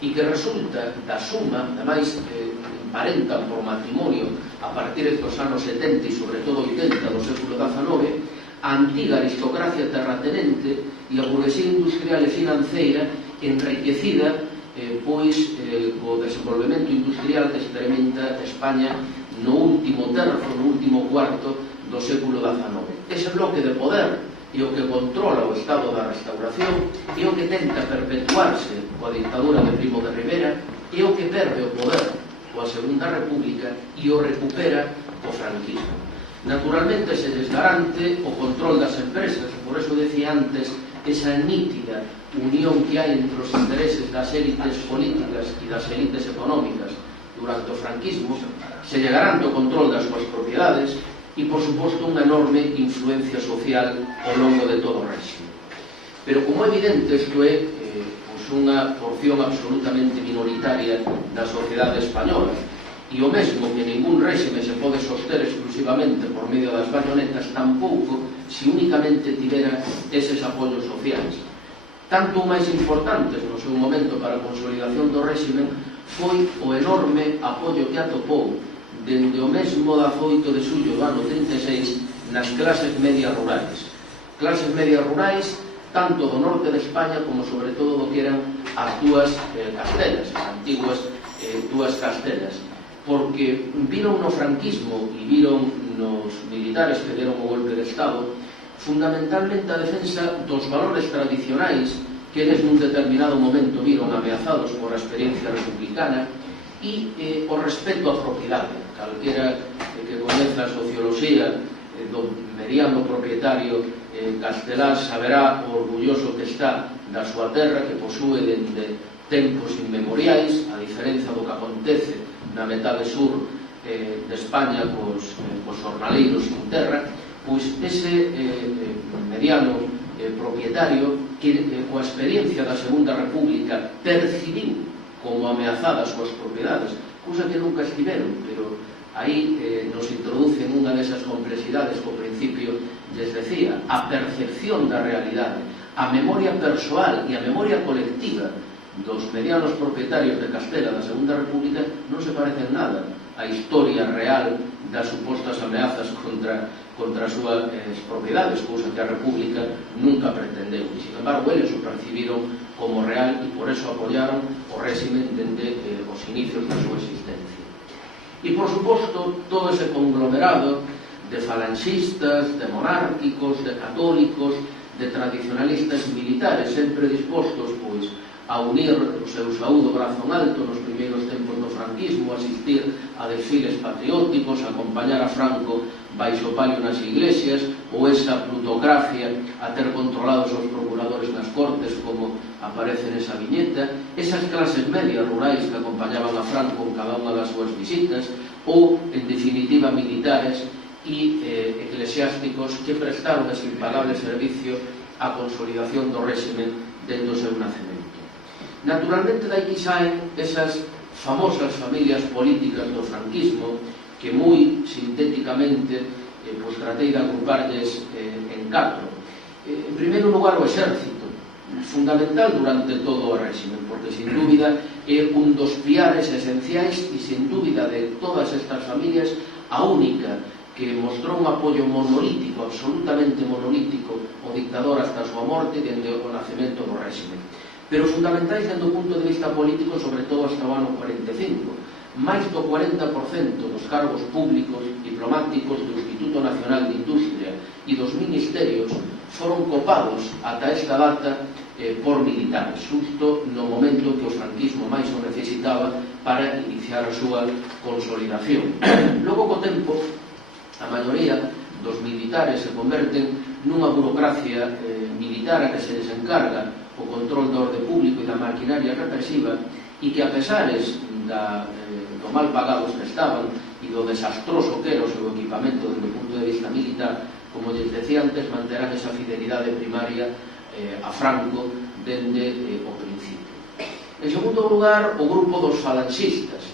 e que resulta da suma, ademais emparentan por matrimonio a partir dos anos 70 e sobre todo 80 do século XIX, a antiga aristocracia terratenente e a burguesía industrial e financeira enriquecida pois co desenvolvemento industrial que experimenta España no último terzo, no último cuarto do século XIX. Ese bloque de poder e o que controla o estado da restauración e o que tenta perpetuarse coa dictadura de Primo de Rivera e o que perde o poder coa Segunda República e o recupera o franquismo. Naturalmente se desgarante o control das empresas, por eso decía antes esa nítida unión que hai entre os intereses das élites políticas e das élites económicas durante o franquismo, se lle garante o control das súas propiedades e, por suposto, unha enorme influencia social ao longo de todo o réxime. Pero, como é evidente, isto é unha porción absolutamente minoritaria da sociedade española, e o mesmo que ningún réxime se pode soster exclusivamente por medio das bayonetas, tampouco se únicamente tivera eses apoios sociais. Tanto o máis importante no seu momento para a consolidación do réxime foi o enorme apoio que atopou dende o mesmo 18 de xullo do ano 36 nas clases medias rurais. Clases medias rurais tanto do norte de España como sobre todo do que eran as dúas castelas, as antiguas dúas castelas, porque viron no franquismo e viron nos militares que deron o golpe de Estado fundamentalmente a defensa dos valores tradicionais que eles nun determinado momento viron ameazados por a experiencia republicana e o respeto á propiedade. Calquera que coñeza a socioloxía do mediano propietario castelán saberá o orgulloso que está da súa terra, que posúe dende tempos inmemoriais, a diferenza do que acontece na metade sur de España cos jornaleiros sin terra, pois ese mediano propietario que coa experiencia da Segunda República percibiu como ameazadas súas propiedades, cousa que nunca estiveron, pero aí nos introducen unha desas complexidades que ao principio les decía, a percepción da realidade, a memoria persoal e a memoria colectiva dos medianos propietarios de Castela da Segunda República non se parecen nada á historia real das supostas ameazas contra as súas propiedades, cousa que a República nunca pretendeu, e sin embargo eles o percibiron como real e por eso apoyaron o réxime dende os inicios da súa existencia. E, por suposto, todo ese conglomerado de falanxistas, de monárquicos, de católicos, de tradicionalistas militares, sempre dispostos, pois, a unir o seu saúdo brazo en alto nos primeiros tempos do franquismo, asistir a desfiles patrióticos, acompañar a Franco baixo palio nas iglesias, ou esa plutocracia a ter controlados os procuradores nas cortes, como aparece nesa viñeta, esas clases medias rurais que acompañaban a Franco en cada unha das súas visitas, ou, en definitiva, militares e eclesiásticos que prestaron ese impagable servicio á consolidación do réxime dende o seu nacemento. Naturalmente, daqui saen esas famosas familias políticas do franquismo que moi sintéticamente tratei de agruparlles en 4. En primeiro lugar, o exército, fundamental durante todo o réxime, porque sin dúbida é un dos piares esenciais e sin dúbida de todas estas familias a única que mostrou un apoio monolítico, absolutamente monolítico, o dictador hasta a súa morte dende o nacemento do réxime. Pero fundamentais dende o punto de vista político, sobre todo hasta o ano 45. Máis do 40% dos cargos públicos diplomáticos do Instituto Nacional de Industria e dos ministerios foron copados ata esta data por militares, xusto no momento que o franquismo máis o necesitaba para iniciar a súa consolidación. Logo, co tempo, a maioría dos militares se converten nunha burocracia militar a que se desencarga o control do orde público e da maquinaria represiva, e que, a pesares do mal pagados que estaban e do desastroso que era o seu equipamento desde o punto de vista militar, como lles decía antes, manterán esa fidelidade primaria a Franco dende o principio. En segundo lugar, o grupo dos falanxistas.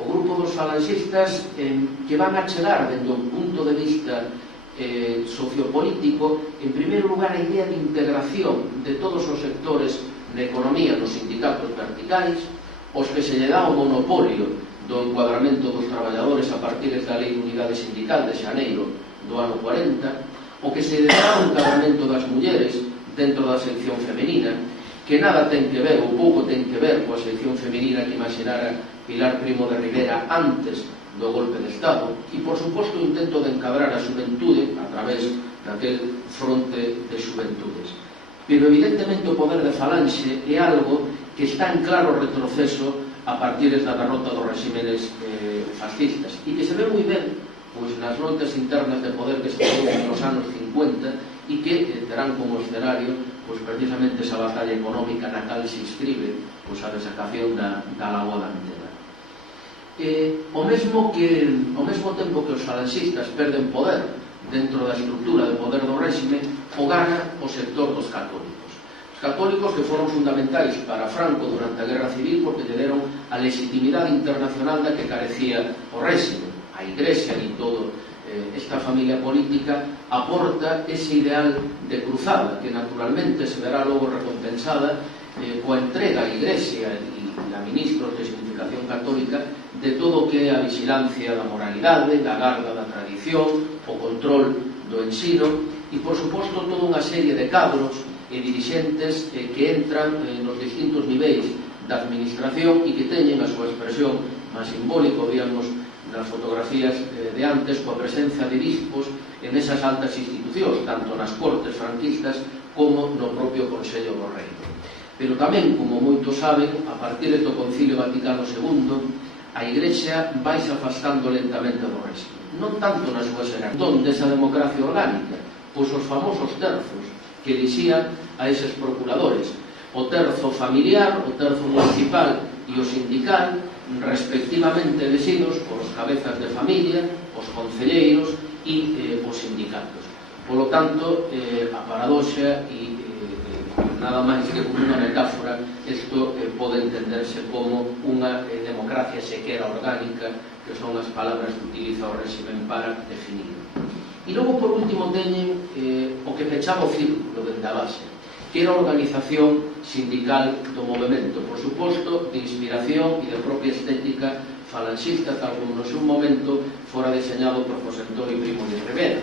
O grupo dos falanxistas que van a chegar dende o punto de vista sociopolítico, en primeiro lugar, a idea de integración de todos os sectores na economía nos sindicatos verticais, os que se lle dá o monopolio do encuadramento dos traballadores a partir da Lei de Unidade Sindical de xaneiro do ano 40, o que se lle dá o encuadramento das mulleres dentro da sección femenina, que nada ten que ver, ou pouco ten que ver, coa sección femenina que imaginara Pilar Primo de Rivera antes do golpe de Estado, e, por suposto, o intento de encadrar a xuventude a través daquel fronte de xuventudes. Pero, evidentemente, o poder de Falanxe é algo que está en claro retroceso a partir da derrota dos regímenes fascistas, e que se ve moi ben pois, nas loitas internas de poder que se produen nos anos 50 e que terán como escenario pois, precisamente esa batalla económica na cal se inscribe pois, a desacación da Lagoa da Antena. Ao mesmo tempo que os falanxistas perden poder dentro da estrutura de poder do réxime, o gana o sector dos católicos. Os católicos que foron fundamentais para Franco durante a Guerra Civil porque lle deron a legitimidade internacional da que carecía o réxime. A Igrexa e toda esta familia política aporta ese ideal de cruzada que naturalmente se verá logo recompensada coa entrega á Igrexa e a ministros de significación católica de todo o que é a vigilancia da moralidade, da garda da tradición, o control do ensino e, por suposto, toda unha serie de cadros e dirixentes que entran nos distintos niveis da administración e que teñen a súa expresión máis simbólica, digamos, nas fotografías de antes, coa presencia de bispos en esas altas institucións, tanto nas cortes franquistas como no propio Consello do Reino. Pero tamén, como moitos saben, a partir do Concilio Vaticano II, a Igrexa vai se afastando lentamente do réxime. Non tanto na súa xeración desa democracia orgánica, pois os famosos terzos que elixían a eses procuradores, o terzo familiar, o terzo municipal e o sindical, respectivamente elegidos por os cabezas de familia, os concelleiros e os sindicatos. Por lo tanto, a paradoxa e nada máis que como unha metáfora, isto pode entenderse como unha democracia sequera orgánica, que son as palabras que utiliza o réximen para definir. E logo, por último, teñen o que pechaba o círculo dende a base, que era a organización sindical do movimento, por suposto, de inspiración e de propia estética falanxista, tal como no seu momento fora deseñado por José Antonio Primo de Rivera.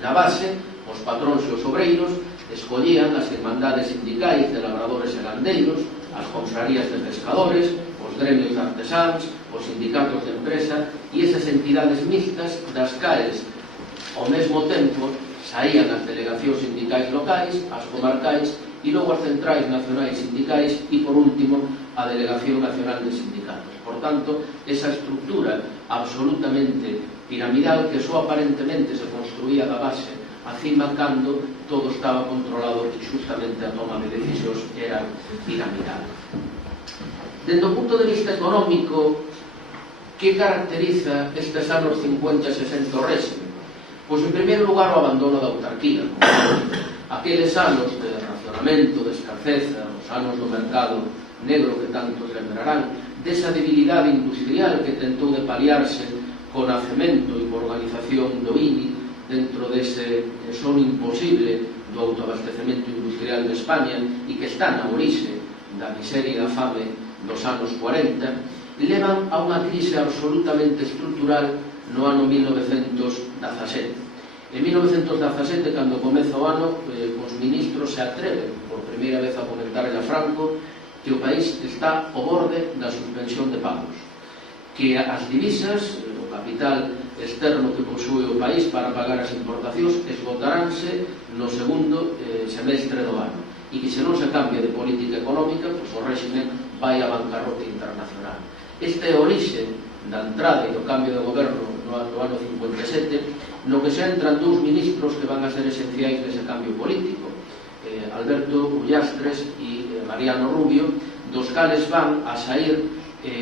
Na base, os patróns e os obreiros escollían as irmandades sindicais de labradores e gandeiros, as confrarías de pescadores, os gremios de artesáns, os sindicatos de empresa e esas entidades mixtas das cales, ao mesmo tempo, saían as delegacións sindicais locais, as comarcais e logo as centrais nacionais sindicais e, por último, a Delegación Nacional de Sindicatos. Por tanto, esa estructura absolutamente piramidal que só aparentemente se construía da base acima cando todo estaba controlado e justamente a toma de decisións era piramidal. Dende o punto de vista económico, que caracteriza estes anos 50 e 60 o réxime? Pois, en primeiro lugar, o abandono da autarquía. Aqueles anos de racionamento, de escaseza, os anos do mercado negro que tantos lembrarán, desa debilidade industrial que tentou de paliarse co nacemento e por organización do INI dentro dese son imposible do autoabastecemento industrial de España e que está na orixe da miseria e da fame dos anos 40, levan a unha crise absolutamente estrutural no ano 1917. En 1917, cando comeza o ano, os ministros se atreven por primeira vez a comentar a Franco que o país está ao borde da suspensión de pagos, que as divisas, o capital externo que posúe o país para pagar as importacións, esgotaránse no segundo semestre do ano, e que se non se cambia de política económica, pois o réxime vai a bancarrota internacional. Esta é a orixe da entrada e do cambio de goberno no ano 57, no que se entran dous ministros que van a ser esenciais nese cambio político, Alberto Ullastres e Mariano Rubio, dos cales van a sair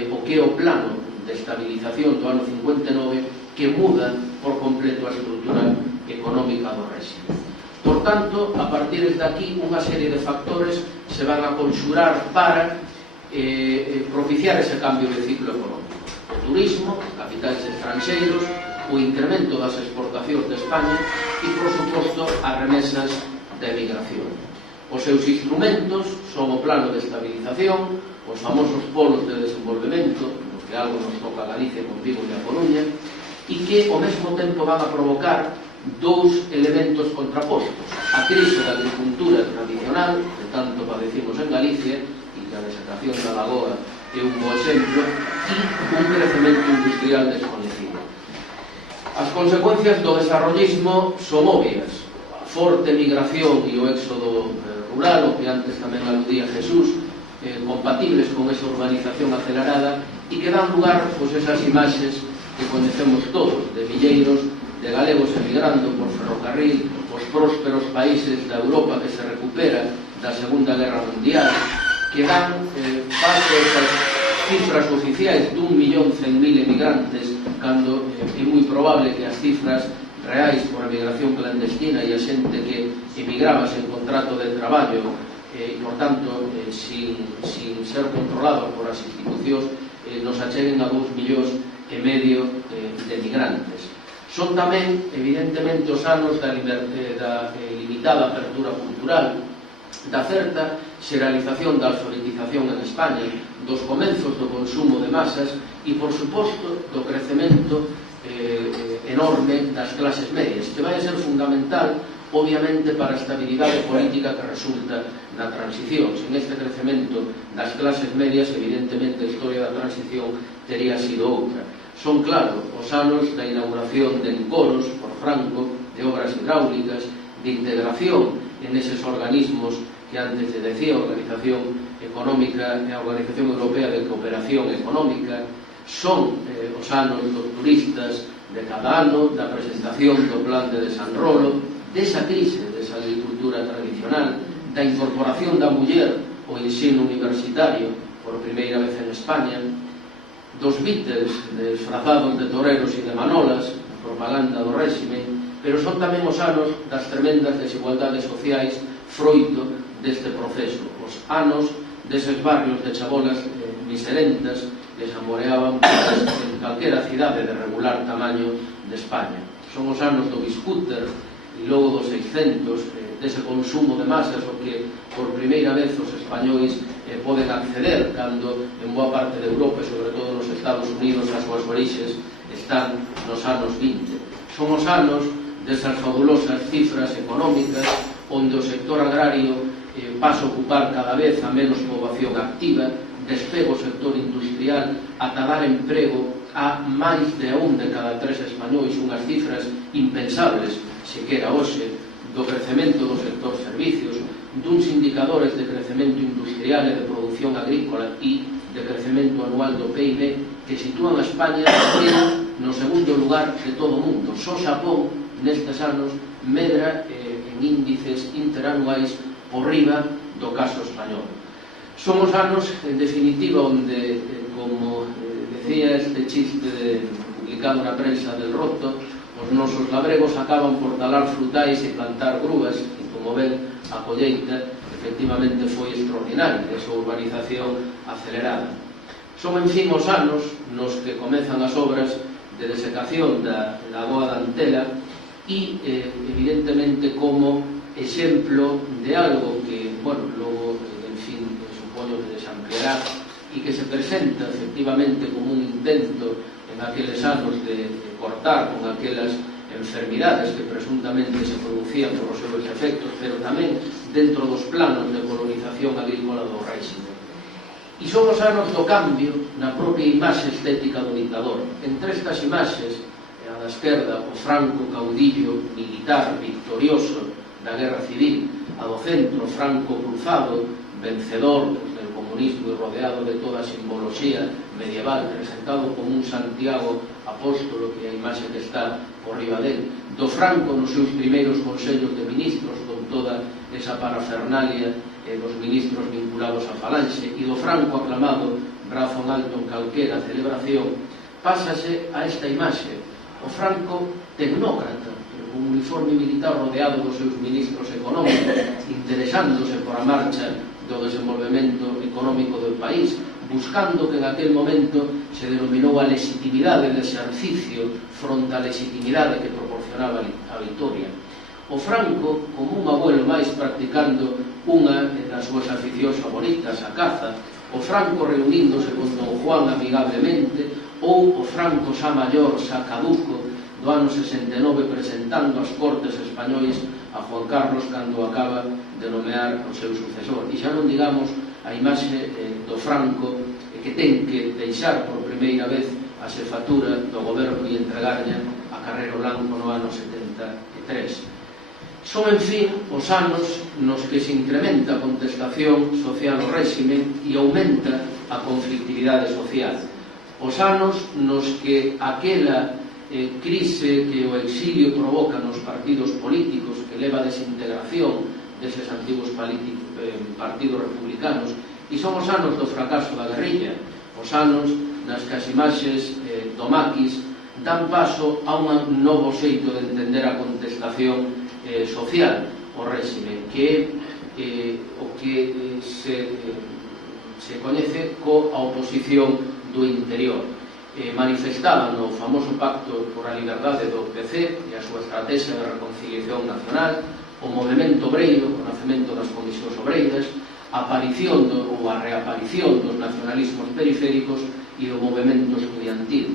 o que é o plano de estabilización do ano 59 que muda por completo a estrutura económica do réxime. Por tanto, a partir de aquí, unha serie de factores se van a conxurar para propiciar ese cambio de ciclo económico. O turismo, capitais estranxeiros, o incremento das exportacións de España e, por suposto, as remesas de emigración. Os seus instrumentos son o plano de estabilización, os famosos polos de desenvolvemento, nos que algo nos toca a Galicia con Vigo e a Coruña, e que ao mesmo tempo van a provocar dous elementos contrapostos: a crise da agricultura tradicional, que tanto padecimos en Galicia, e que a desecación da lagoa é un bo exemplo, e un crecemento industrial desconocido. As consecuencias do desarrollismo son obvias: a forte migración e o éxodo rural, o que antes tamén aludía Jesús, compatibles con esa urbanización acelerada, e que dan lugar a esas imaxes que coñecemos todos, de milleiros de galegos emigrando por ferrocarril os prósperos países da Europa que se recupera da Segunda Guerra Mundial, que dan paso a esas cifras oficiais de 1.100.000 emigrantes, cando é moi probable que as cifras reais por emigración clandestina e a xente que emigraba sen contrato de traballo e, por tanto, sin ser controlado por as institucións, nos acheguen a 2,5 millóns de migrantes. Son tamén, evidentemente, os anos da limitada apertura cultural, da certa xeralización da alfabetización en España, dos comenzos do consumo de masas e, por suposto, do crecemento enorme das clases medias, que vai a ser fundamental, obviamente, para a estabilidade política que resulta na transición. Sen este crecemento das clases medias, evidentemente, a historia da transición tería sido outra. Son, claro, os anos da inauguración de encoros por Franco, de obras hidráulicas, de integración en eses organismos que antes se decía, Organización Económica e a Organización Europea de Cooperación Económica. Son os anos dos turistas de cada ano, da presentación do plan de Desenrolo, desa crise, desa agricultura tradicional, da incorporación da muller ao ensino universitario por primeira vez en España, dos Beatles disfrazados de toreros e de manolas, a propaganda do réxime, pero son tamén os anos das tremendas desigualdades sociais froito deste proceso, os anos deses barrios de chabolas miserentas que se amoreaban en calquera cidade de regular tamaño de España. Son os anos do biscúter e logo dos 600, dese consumo de masas o que por primeira vez os españois poden acceder, cando en boa parte de Europa e sobre todo nos Estados Unidos as súas orixes están nos anos 20. Son os anos desas fabulosas cifras económicas onde o sector agrario pasa a ocupar cada vez a menos poboación activa, despega o sector industrial ata dar emprego a máis de un de cada 3 españois, unhas cifras impensables sequera hoxe, do crecemento do sector servicios, duns indicadores de crecemento industrial e de produción agrícola e de crecemento anual do PIB que sitúan a España no segundo lugar de todo o mundo. Só Xapón nestes anos medra en índices interanuais por riba do caso español. Son os anos, en definitiva, onde, como decía este chiste publicado na prensa del Roto, os nosos labregos acaban por talar frutais e plantar grúas, e como ven, a colleita efectivamente foi extraordinaria, esa urbanización acelerada. Son, en fin, os anos nos que comezan as obras de desecación da lagoa da Antela e, evidentemente, como exemplo de algo que, bueno, logo, en fin, supoño que desampliará e que se presenta efectivamente como un intento en aqueles anos de cortar con aquelas enfermidades que presuntamente se producían por os seus efectos, pero tamén dentro dos planos de colonización agrícola do réxime. E son os anos do cambio na propia imaxe estética do dictador. Entre estas imaxes, a da esquerda, o Franco caudillo militar victorioso da Guerra Civil, a do centro, Franco cruzado, vencedor del comunismo e rodeado de toda a simboloxía medieval, presentado como un Santiago apóstolo, que é a imaxe que está por riba del, do Franco nos seus primeiros consellos de ministros, con toda esa parafernalia dos ministros vinculados a Falanxe, e do Franco aclamado, brazo en alto en calquera celebración, pásase a esta imaxe, o Franco tecnócrata, un uniforme militar rodeado dos seus ministros económicos, interesándose por a marcha do desenvolvemento económico do país, buscando que en aquel momento se denominou a legitimidade de exercicio fronte á legitimidade que proporcionaba a vitoria. O Franco, como un abuelo máis, practicando unha das súas aficións favoritas, a caza, o Franco reuníndose con Don Juan amigablemente, ou o Franco xa maior, xa caduco, do ano 69 presentando as Cortes españois a Juan Carlos cando acaba de nomear o seu sucesor. E xa non digamos a imaxe do Franco que ten que deixar por primeira vez a xefatura do goberno e entregarlla a Carrero Blanco no ano 73. Son, en fin, os anos nos que se incrementa a contestación social ao réxime e aumenta a conflictividade social. Os anos nos que aquela crise que o exilio provoca nos partidos políticos, que leva a desintegración deses antigos partidos republicanos, e son os anos do fracaso da guerrilla, os anos nas que as imaxes do maquis dan paso a un novo xeito de entender a contestación social ao réxime, que é o que se coñece coa oposición do interior. Manifestaban no famoso Pacto por a Liberdade do PC e a súa estrategia de reconciliación nacional, o movemento obreiro, o nacemento das comisións obreiras, a aparición ou a reaparición dos nacionalismos periféricos e o movemento estudiantil.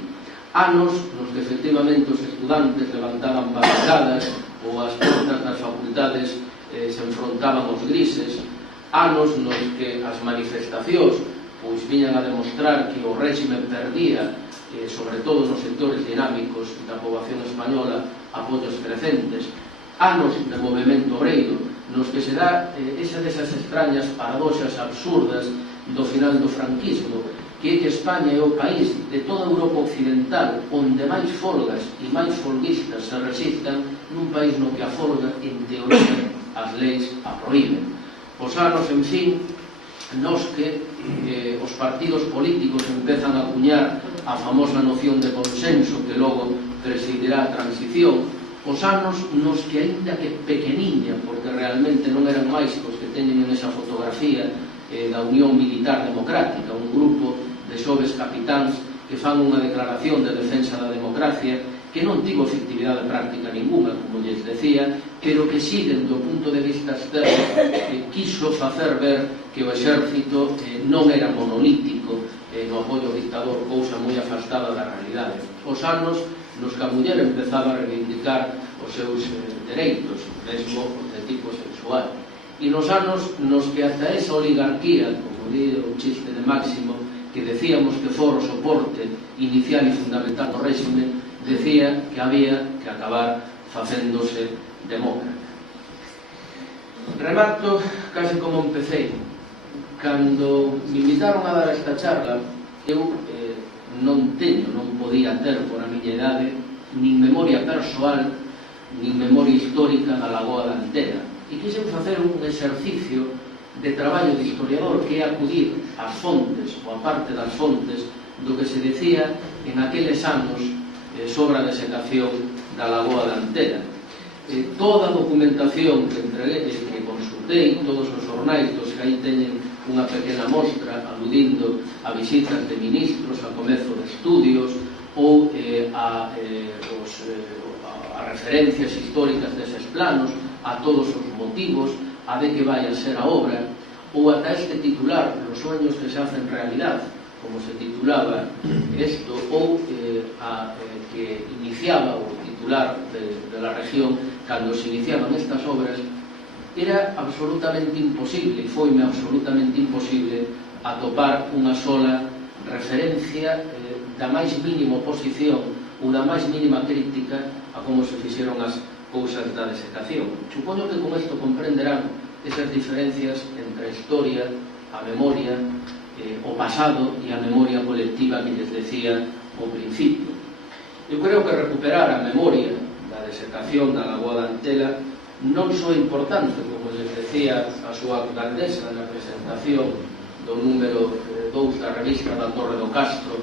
Anos nos que efectivamente os estudantes levantaban barricadas ou as portas das facultades se enfrontaban aos grises, anos nos que as manifestacións pois viñan a demostrar que o réxime perdía, sobre todo nos sectores dinámicos da poboación española, apoios crecentes, anos de movemento obreiro, nos que se dá desas extrañas paradoxas absurdas do final do franquismo, que é que España é o país de toda a Europa occidental onde máis folgas e máis folguistas se resistan, nun país no que a folga, en teoría, as leis a proíben. Os anos, en fin, nos que os partidos políticos empezan a acuñar a famosa noción de consenso que logo presidirá a transición, os anos nos que, aínda que pequeniña, porque realmente non eran máis os que teñen en esa fotografía da Unión Militar Democrática, un grupo de xoves capitáns que fan unha declaración de defensa da democracia que non tivo efectividade práctica ninguna, como lles decía, pero que siguen do punto de vista externo que quiso facer ver que o exército non era monolítico no apoio ao dictador, cousa moi afastada da realidade. Os anos nos que a muller empezaba a reivindicar os seus dereitos, mesmo de tipo sexual. E nos anos nos que ata esa oligarquía, como di o chiste de Máximo, que decíamos que fora o soporte inicial e fundamental do réxime, decía que había que acabar facéndose demócrata. Remato case como empecé. Cando me invitaron a dar esta charla, eu non podía ter por a miña idade nin memoria persoal nin memoria histórica da Lagoa da Antela, e quixen facer un exercicio de traballo de historiador, que é acudir ás fontes ou a parte das fontes do que se decía en aqueles anos sobre a desecación da Lagoa da Antela. Toda a documentación que entreguei, que consultei, todos os xornais dos que aí teñen unha pequena mostra aludindo a visitas de ministros, a comezo de estudios ou a referencias históricas deses planos, a todos os motivos, a de que vai a ser a obra, ou ata este titular, Los sueños que se hacen realidad, como se titulaba isto, ou que iniciaba o titular de la región cando se iniciaban estas obras. Era absolutamente imposible, e foime absolutamente imposible atopar unha sola referencia da máis mínima oposición ou da máis mínima crítica a como se fixeron as cousas da desecación. Supoño que con isto comprenderán esas diferencias entre a historia, a memoria, o pasado e a memoria colectiva que les decía ao principio. Eu creo que recuperar a memoria da desecación da Lagoa da Antela non só é importante, como les decía a súa alcaldesa na presentación do número 2 da revista da Torre do Castro,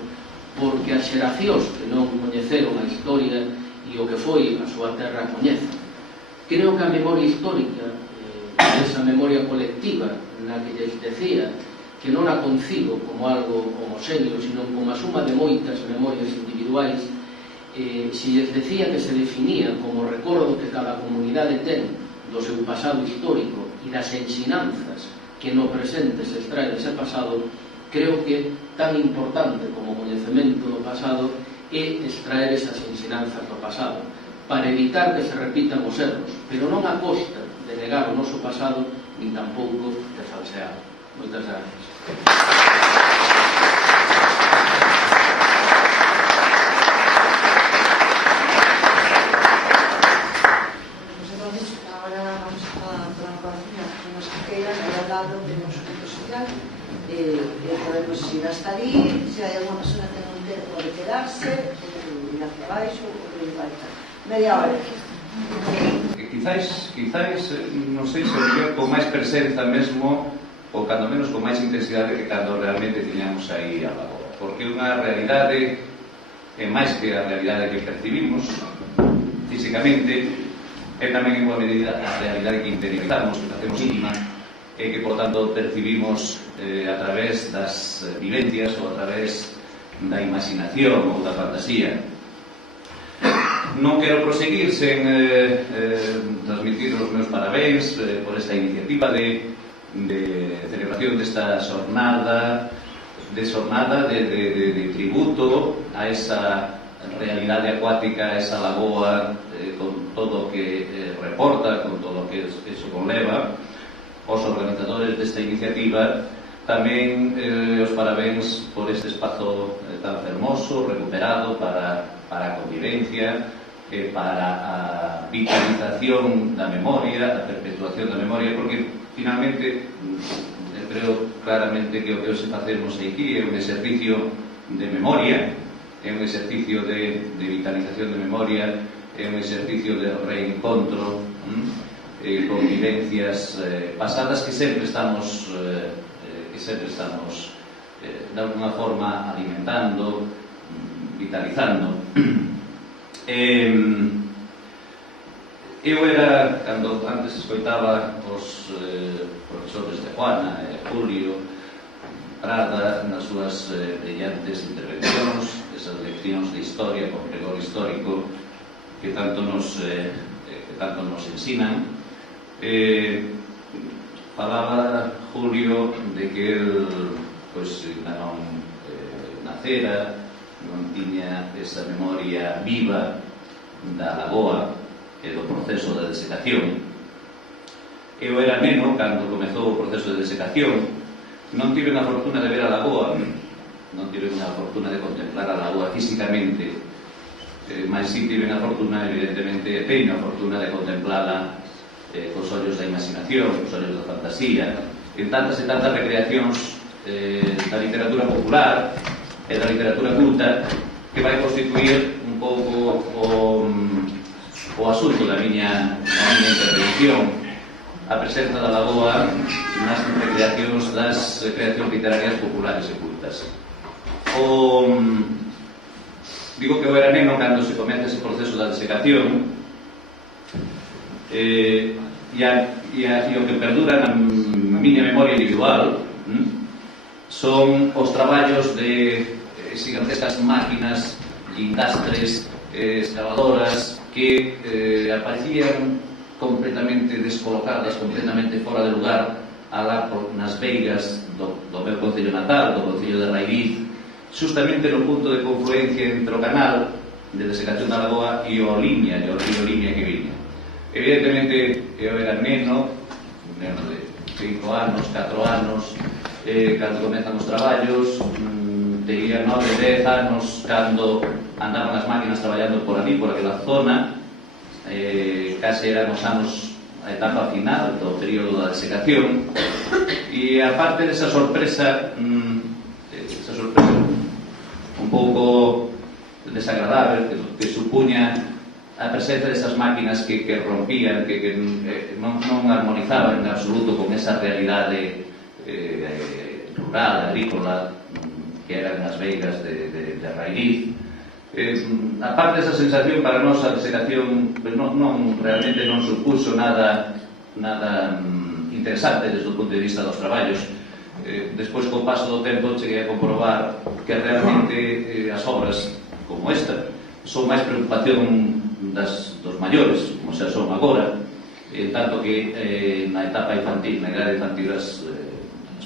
porque as xeracións que non coñeceron a historia e o que foi a súa terra coñecen. Creo que a memoria histórica, esa memoria colectiva na que les decía que non a concibo como algo homoxéneo, sino como a suma de moitas memorias individuais, se les decía que se definía como recordo que cada comunidade ten do seu pasado histórico e das ensinanzas que no presente se extrae dese pasado, Creo que tan importante como o coñecemento do pasado é extraer esas ensinanzas do pasado para evitar que se repitan os erros, pero non a costa de negar o noso pasado nin tampouco de falsear. Moitas gracias. Podemos ir hasta ali, se hai alguna persona que non ten, pode quedarse, ir hacia abaixo, ou ir baixo. Media hora. Quizais, non sei se o con máis presenza mesmo, ou cando menos con máis intensidade que cando realmente tiñamos aí a lagoa. Porque unha realidade é máis que a realidade que percibimos físicamente, é tamén en boa medida a realidade que interiorizamos, que facemos íntima, e que, por tanto, percibimos a través das vivencias ou a través da imaginación ou da fantasía. Non quero proseguir sen transmitir os meus parabéns por esta iniciativa de celebración desta xornada de tributo a esa realidade acuática, a esa lagoa, con todo o que reporta, con todo o que eso conleva. Os organizadores desta iniciativa, tamén os parabéns por este espazo tan fermoso, recuperado para a convivencia, para a vitalización da memoria, a perpetuación da memoria, porque finalmente creo claramente que o que hoxe facemos aquí é un exercicio de memoria, é un exercicio de vitalización de memoria, é un exercicio de reencontro, con vivencias pasadas que sempre estamos de alguna forma alimentando, vitalizando. Eu era, cando antes escoitaba os profesores de Juana e Julio Prada nas súas brillantes intervencións, esas leccións de historia con rigor histórico que tanto nos ensinan. Falaba Julio de que el ainda non nacera, non tiña esa memoria viva da lagoa e do proceso de desecación. Eu era neno cando comezou o proceso de desecación, non tive a fortuna de ver a lagoa, non tive a fortuna de contemplar a lagoa físicamente, mas si tive a fortuna, evidentemente, teño a fortuna de contemplala cos ollos da imaginación, cos ollos da fantasía, en tantas e tantas recreacións da literatura popular e da literatura culta que vai constituir un pouco o asunto da miña intervención, a presenza da lagoa nas recreacións das creacións literarias populares e cultas. Digo que eu era neno cando se comeza ese proceso da desecación, e o que perdura na miña memoria individual son os traballos de gigantescas máquinas, guindastres, excavadoras que aparecían completamente descolocadas, completamente fora de lugar alá nas veigas do meu concello natal, do concello de Rairiz, justamente no punto de confluencia entre o canal de desecación da lagoa e o Limia, e o río Limia que viña. Evidentemente, eu era neno de 5 anos, 4 anos, cando comezan os traballos, tería 9, 10 anos, cando andaban as máquinas traballando por ali, por aquela zona, case eran os anos, a etapa final do período da desecación, e aparte desa sorpresa, un pouco desagradable que supuña a presencia desas máquinas que rompían, que non armonizaban en absoluto con esa realidade rural, agrícola, que eran as veigas de Rairiz. A parte desa sensación, para nós a desecación realmente non supuso nada interesante desde o punto de vista dos traballos. Despois, co paso do tempo, cheguei a comprobar que realmente as obras como esta son máis preocupación dos maiores, como xa son agora, tanto que na etapa infantil, na grade infantil, as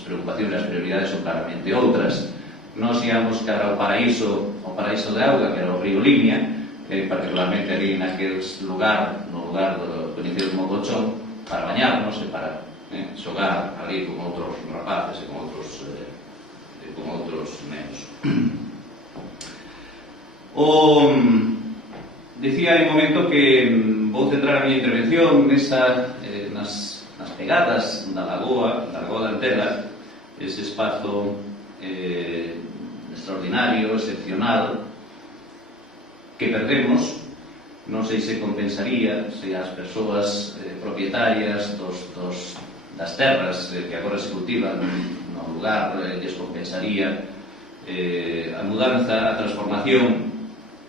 preocupacións e as prioridades son claramente outras. Nós íamos cara ao paraíso de auga, que era o río Limia, particularmente ali naqueles lugar, no lugar do conhecido como Colchón, para bañarnos e para xogar ali con outros rapaces e con outros nenos. Decía en un momento que vou centrar a miña intervención nas pegadas da Lagoa da Antela, ese espazo extraordinario, excepcional, que perdemos. Non sei se compensaría se as persoas propietarias das terras que agora se cultivan no lugar lles compensaría a mudanza, a transformación.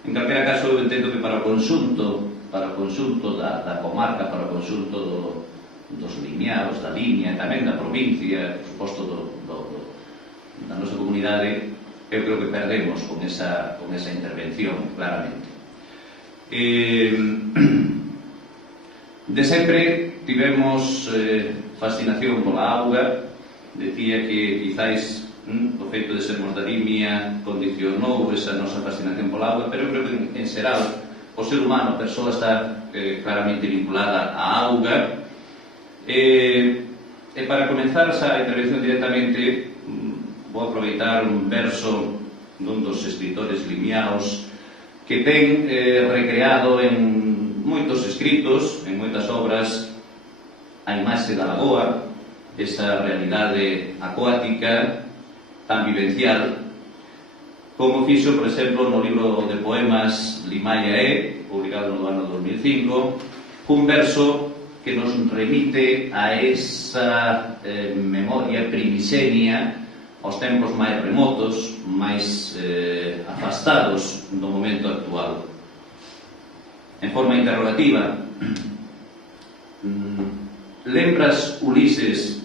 En calquera caso, eu entendo que para o conxunto da comarca, para o conxunto dos limiados, da Limia, tamén da provincia, por suposto da nosa comunidade, eu creo que perdemos con esa intervención, claramente. De sempre tivemos fascinación pola auga. Decía que quizáis o feito de sermos da Limia condicionou esa nosa fascinación pola auga, pero eu creo que en xeral o ser humano, a persoa, está claramente vinculada á auga. E para comenzar esa intervención directamente, vou aproveitar un verso dun dos escritores limiaos que ten recreado en moitos escritos, en moitas obras, a imaxe da lagoa, esa realidade acuática tan vivencial, como fixo, por exemplo, no libro de poemas Limaia é, publicado no ano 2005, un verso que nos remite a esa memoria primixenia, aos tempos máis remotos, máis afastados do momento actual. En forma interrogativa, lembras, Ulises,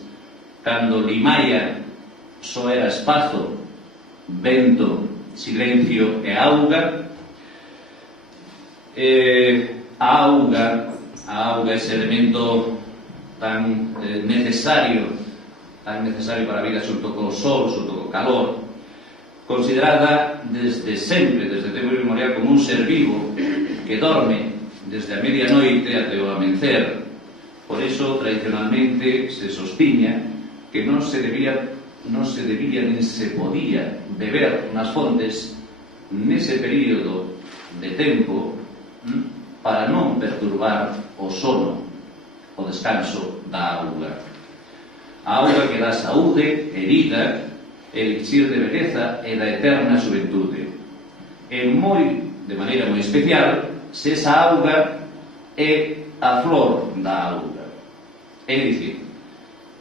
cando Limaia só era espazo, vento, silencio e auga? A auga, ese elemento tan necesario para a vida, xunto co sol, xunto co calor, considerada desde sempre, desde tempo inmemorial, como un ser vivo que dorme desde a medianoite até o amencer. Por iso, tradicionalmente, se sostiña que non se debía nin se podía beber nas fontes nese período de tempo para non perturbar o sono, o descanso da auga. A auga que dá saúde e vida, elixir de beleza e da eterna xuventude. E de maneira moi especial, se esa auga é a flor da auga. É dicir,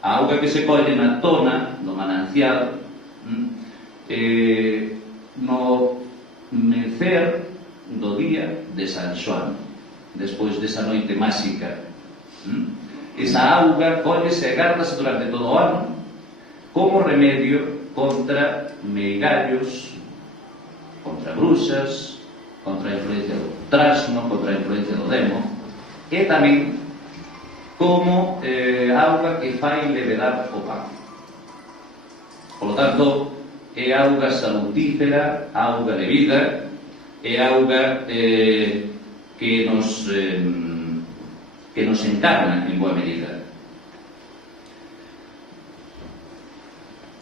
a auga que se colle na tona do manancial no mencer do día de San Xoán, despois desa noite máxica. Esa auga collese e gárdase durante todo o ano como remedio contra meigallos, contra bruxas, contra a influencia do trasno, contra a influencia do demo, e tamén como auga que fai levedar o pan. Por lo tanto, é auga salutífera, auga de vida, é auga que nos encarna en boa medida.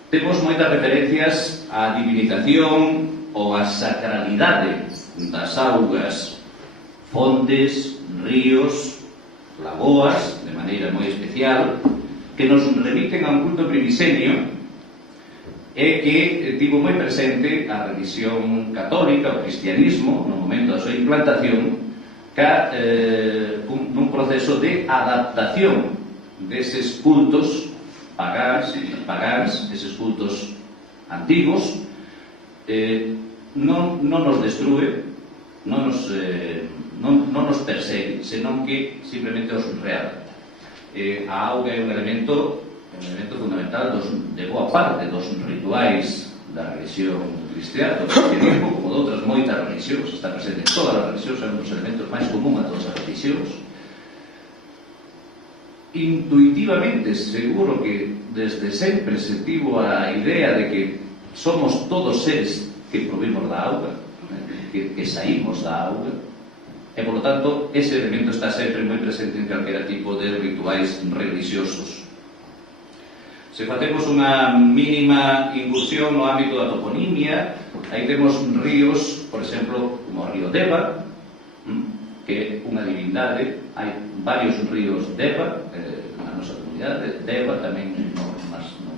Temos moitas referencias á divinización ou á sacralidade das augas, fontes, ríos, lagoas, de maneira moi especial, que nos remiten a un culto primisenio e que tivo moi presente a religión católica, o cristianismo, no momento da súa implantación, nun proceso de adaptación deses cultos pagáns, eses cultos antigos, non nos destrue, non nos persegue, senón que simplemente os readapta. A auga é un elemento fundamental de boa parte dos rituais da religión cristiana, do cristianismo, como de outras moitas religións. Está presente en todas as religións, é un dos elementos máis común a todas as religións. intuitivamente, seguro que desde sempre se tivo a idea de que somos todos seres que provimos da auga, que saímos da auga, e, por lo tanto, ese elemento está sempre moi presente en calquera tipo de rituais religiosos. Se facemos unha mínima incursión no ámbito da toponimia, aí temos ríos, por exemplo, como o río Deva, que é unha divindade. Hai varios ríos Deva na nosa comunidade, Deva tamén no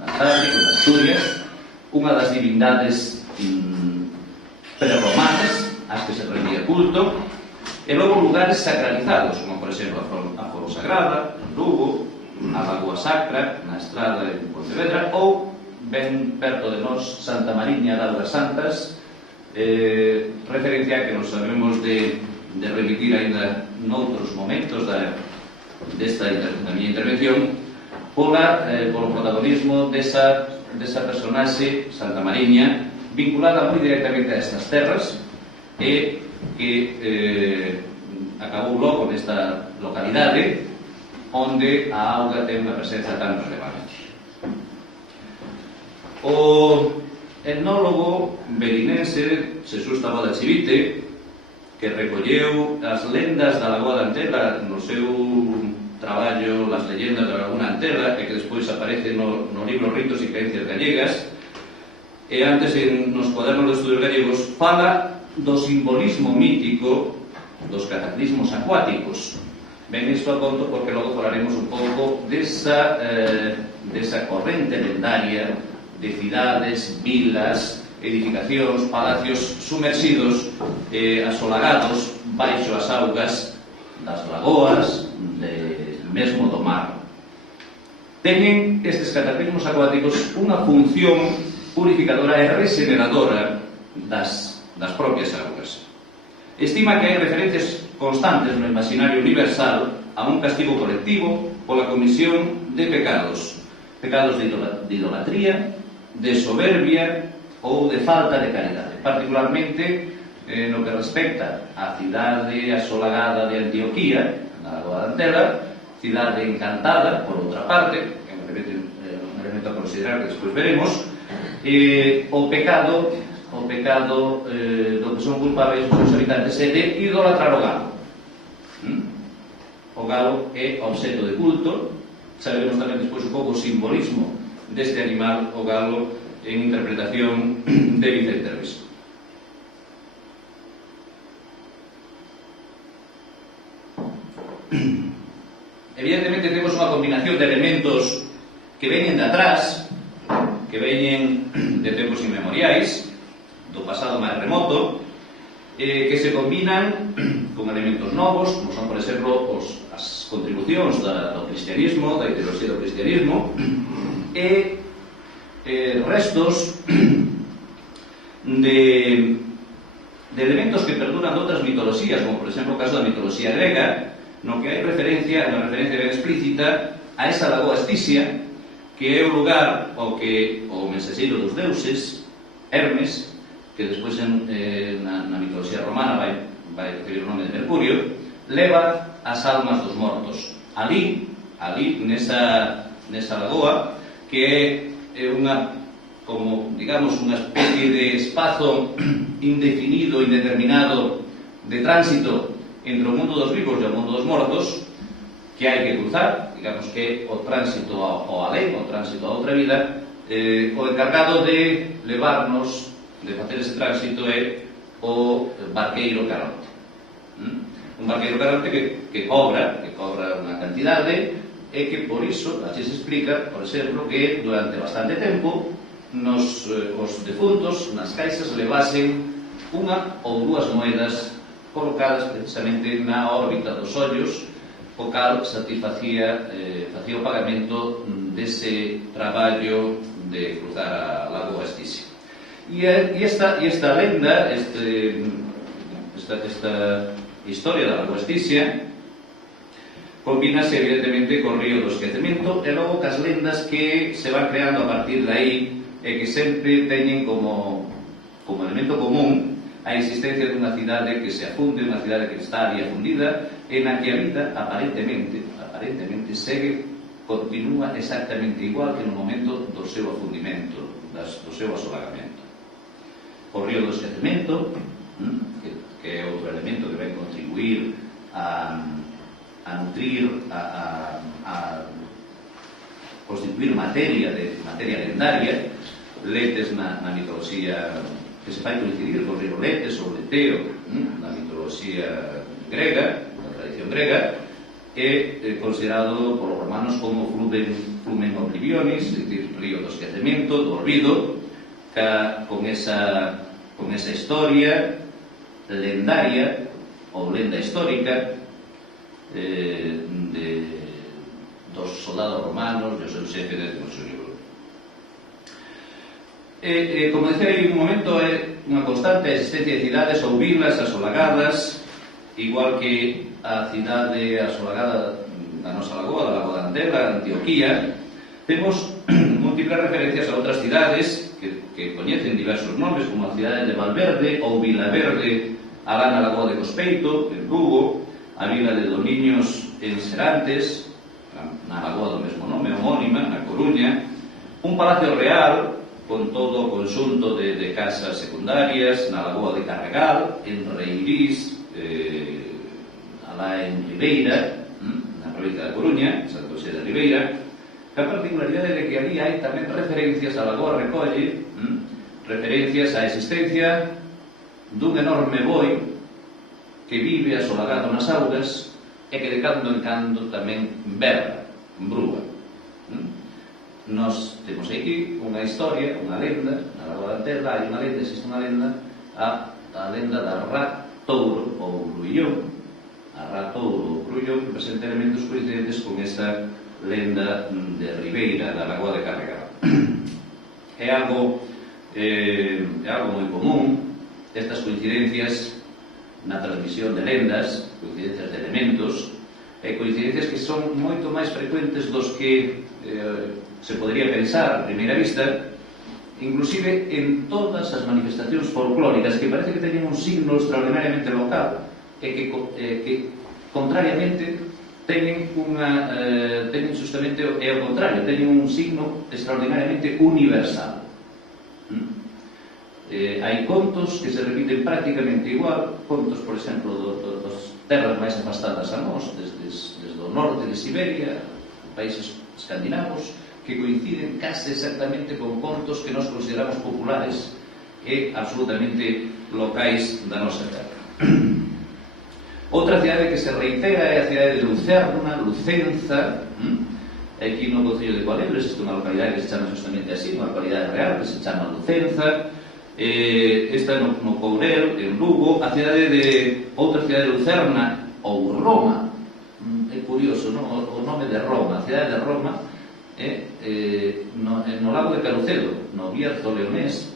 Cantábrico, en Asturias, unha das divindades prerromanas ás que se rendía culto, e logo lugares sacralizados, como por exemplo a Foro Sagrada, en Lugo, a Lagoa Sacra, na Estrada de Pontevedra, ou, ben perto de nós, Santa Mariña de Augas Santas, referencia que nos sabemos de remitir ainda noutros momentos da miña intervención, polo protagonismo desa personaxe, Santa Mariña, vinculada moi directamente a estas terras, e que acabou logo nesta localidade onde a auga ten unha presencia tan relevante. O etnólogo belinense Xesús Taboada Chivite, que recolleu as lendas da Lagoa da Antela no seu traballo Las leyendas da Laguna Antela, e que despois aparece no libro Ritos e Creencias Gallegas, e antes nos cuadernos de estudios gallegos fala do simbolismo mítico dos cataclismos acuáticos. Ben, isto a conto porque logo falaremos un pouco desa corrente lendaria de cidades, vilas, edificacións, palacios sumerxidos, asolagados baixo as augas das lagoas, mesmo do mar. Teñen estes cataclismos acuáticos unha función purificadora e regeneradora das propias augas. Estima que hai referencias constantes no imaginario universal a un castigo colectivo pola comisión de pecados de idolatría, de soberbia ou de falta de caridade, particularmente no que respecta á cidade asolagada de Antioquía, na Lagoa da Antela, cidade encantada, por outra parte, que é un elemento a considerar que despois veremos, o pecado do que son culpables os seus habitantes é de idolatrar o galo. O galo é obxecto de culto. Sabemos tamén despois un pouco o simbolismo deste animal, o galo, en interpretación de Vicente Risco. Evidentemente temos unha combinación de elementos que veñen de atrás, que veñen de tempos inmemoriais, do pasado máis remoto, que se combinan con elementos novos, como son, por exemplo, as contribucións do cristianismo, da ideoloxía do cristianismo, e restos de elementos que perduran de outras mitoloxías, como, por exemplo, o caso da mitoloxía grega, no que hai referencia ben explícita a esa lagoa Estisia, que é o lugar ao que o mensaxeiro dos deuses, Hermes, que despois na mitoloxía romana vai recibir o nome de Mercurio, leva as almas dos mortos. Ali, nesa lagoa, que é unha, como, digamos, unha especie de espazo indefinido, indeterminado, de tránsito entre o mundo dos vivos e o mundo dos mortos, que hai que cruzar, digamos que o tránsito ao alén, o tránsito a outra vida, o encargado de levarnos, de facer ese tránsito, é o barqueiro Caronte. Un barqueiro Caronte que cobra unha cantidade, e que por iso, así se explica, por exemplo, que durante bastante tempo os defuntos nas caixas levasen unha ou dúas moedas colocadas precisamente na órbita dos ollos, o cal satisfacía o pagamento dese traballo de cruzar a Lagoa Estisia. E esta lenda, esta historia da Lagoa Estisia, combínase evidentemente con Río do Esquecemento e logo cas lendas que se van creando a partir de aí e que sempre teñen como elemento común a existencia dunha cidade que se afunde, unha cidade que está ali afundida, e na que a vida, aparentemente, continúa exactamente igual que no momento do seu afundimento, do seu asolagamento. O río do esquecemento, que é outro elemento que vai contribuir a nutrir, a constituir materia lendaria, Letes na mitoloxía que se fai coincidir con o río Letes ou Leteo na mitoloxía grega, na tradición grega, é considerado por os romanos como flumen oblivionis, é dicir, río do esquecemento, do olvido, con esa historia lendaria ou lenda histórica dos soldados romanos e o seu xefe de Xulio. Como decía aí un momento, é unha constante a existencia de cidades ou vilas asolagadas, igual que a cidade asolagada da nosa lagoa, da Lagoa de Antela, Antioquía. Temos múltiples referencias a outras cidades que coñecen diversos nomes, como a cidade de Valverde ou Vilaverde, alá na Lagoa de Cospeito, en Lugo, a vila de Doliños en Serantes, na lagoa do mesmo nome, homónima, na Coruña, un palacio real con todo o conxunto de casas secundarias na Lagoa de Carregal, en Reirís, alá en Ribeira, na provincia da Coruña, en Santa José de Ribeira, que a particularidade de que ali hai tamén referencias a Lagoa recolle, referencias á existencia dun enorme boi que vive asolagado nas augas e que de cando en cando tamén berra, brúa. Nos temos aquí unha historia, unha lenda, na Lagoa de Antela hai unha lenda, existe unha lenda, a lenda da Ra Touro ou Gruillón, a Ra Touro ou Gruillón, que presenta elementos coincidentes con esta lenda de Ribeira, da Lagoa de Carregal. É algo moi común estas coincidencias na transmisión de lendas, coincidencias de elementos, e coincidencias que son moito máis frecuentes dos que se podría pensar a primeira vista, inclusive en todas as manifestacións folclóricas que parece que teñen un signo extraordinariamente local e que contrariamente teñen justamente é o contrario, teñen un signo extraordinariamente universal. Hai contos que se repiten prácticamente igual, contos, por exemplo, dos terras máis afastadas a nós, desde o norte de Siberia, países escandinavos, que coinciden case exactamente con contos que nós consideramos populares e absolutamente locais da nosa terra. Outra cidade que se reitera é a cidade de Lucenza, aquí no concello de Coaledro existe unha localidade que se chama justamente así, unha localidade real que se chama Lucenza. Esta no Courel, en Lugo, a cidade de outra cidade de Lucerna ou Roma. É curioso, non? O nome de Roma, a cidade de Roma no lago de Carucedo, no Bierzo Leonés,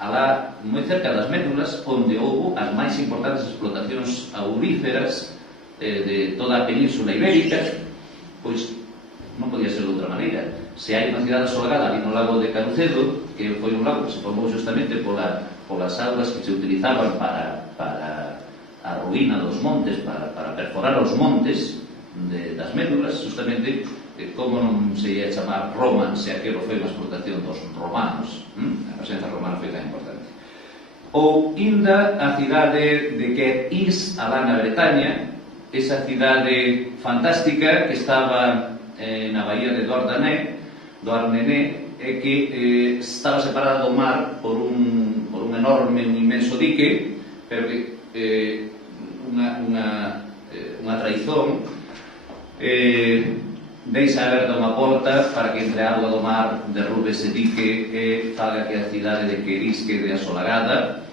alá moi cerca das Médulas, onde houbo as máis importantes explotacións auríferas de toda a península ibérica. Pois non podía ser de outra maneira. Se hai unha cidade asolagada ali no lago de Carucedo, que foi un lago que se formou justamente polas augas que se utilizaban para a ruína dos montes, para perforar os montes das Médulas, justamente, como non se ia chamar Roma se aquilo foi unha explotación dos romanos. A presenza romana foi tan importante. Ou inda a cidade de Querís, alá na Bretaña, esa cidade fantástica que estaba na bahía de Douarnenez, e que estaba separada do mar por un enorme, un inmenso dique, pero que unha traizón deixa aberta unha porta para que entre a auga do mar derrube ese dique e faga que a cidade de Querís quede asolagada